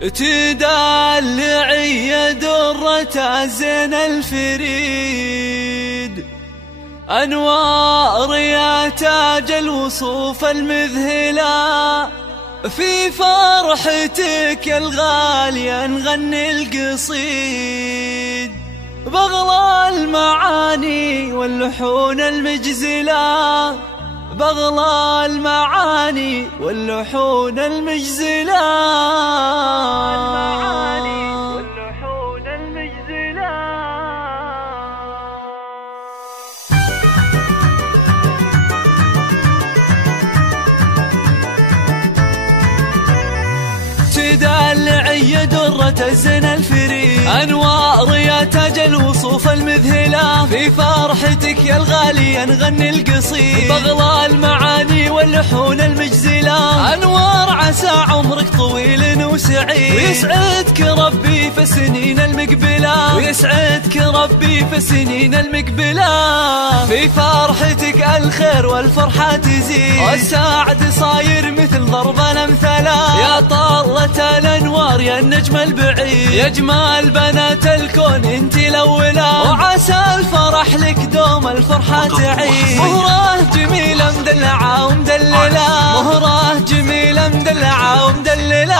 تدلعي درة زين الفريد، أنوار يا تاج الوصوف المذهلة، في فرحتك الغالية نغني القصيد، بغلى المعاني واللحون المجزلة، بغلى المعاني واللحون المجزلة. تدلعي درة زين الفريد، أنوار يا تاج الوصوف المذهلة، في فرحتك يا الغالية نغني القصيد، بغلى المعاني واللحون المجزلة، أنوار عسى عمرك طويل وسعيد، ويسعدك ربي في السنين المقبلة، ويسعدك ربي في السنين المقبلة، في فرحتك الخير والفرحة تزيد، والسعد صاير مثل ضرب الأمثلة، يا طلة الأنوار يا النجم البعيد، يا جمال بنات الكون انت الأولى، وعسى الفرح لك دوم الفرحة تعيد، مهرة جميلة مدلعة ومدللة، مهرة جميلة مدلعة ومدللة،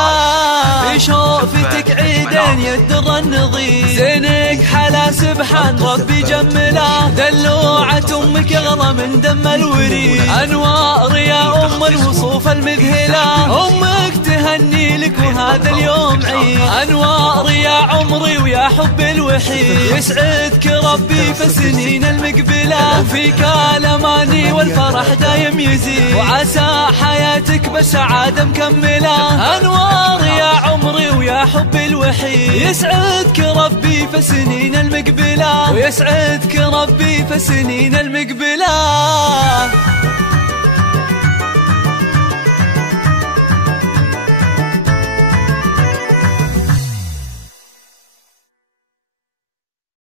في شوفتك عيدين يا الدر النظيف، زينك حلا سبحان ربي جمله، دلوعة أمك أغلى من دم الوريد، أنوار يا أم الوصوف المذهلة، أمك تهني لك وهذا اليوم عيد، أنوار يا عمري ويا حب الوحيد، يسعدك ربي في السنين المقبلة، وفيك الأماني والفرح دايم يزيد، وعسى حياتك بالسعادة مكملة، أنوار يا عمري ويا حب الوحيد، يسعدك ربي في السنين المقبلة، ويسعدك ربي في السنين المقبلة.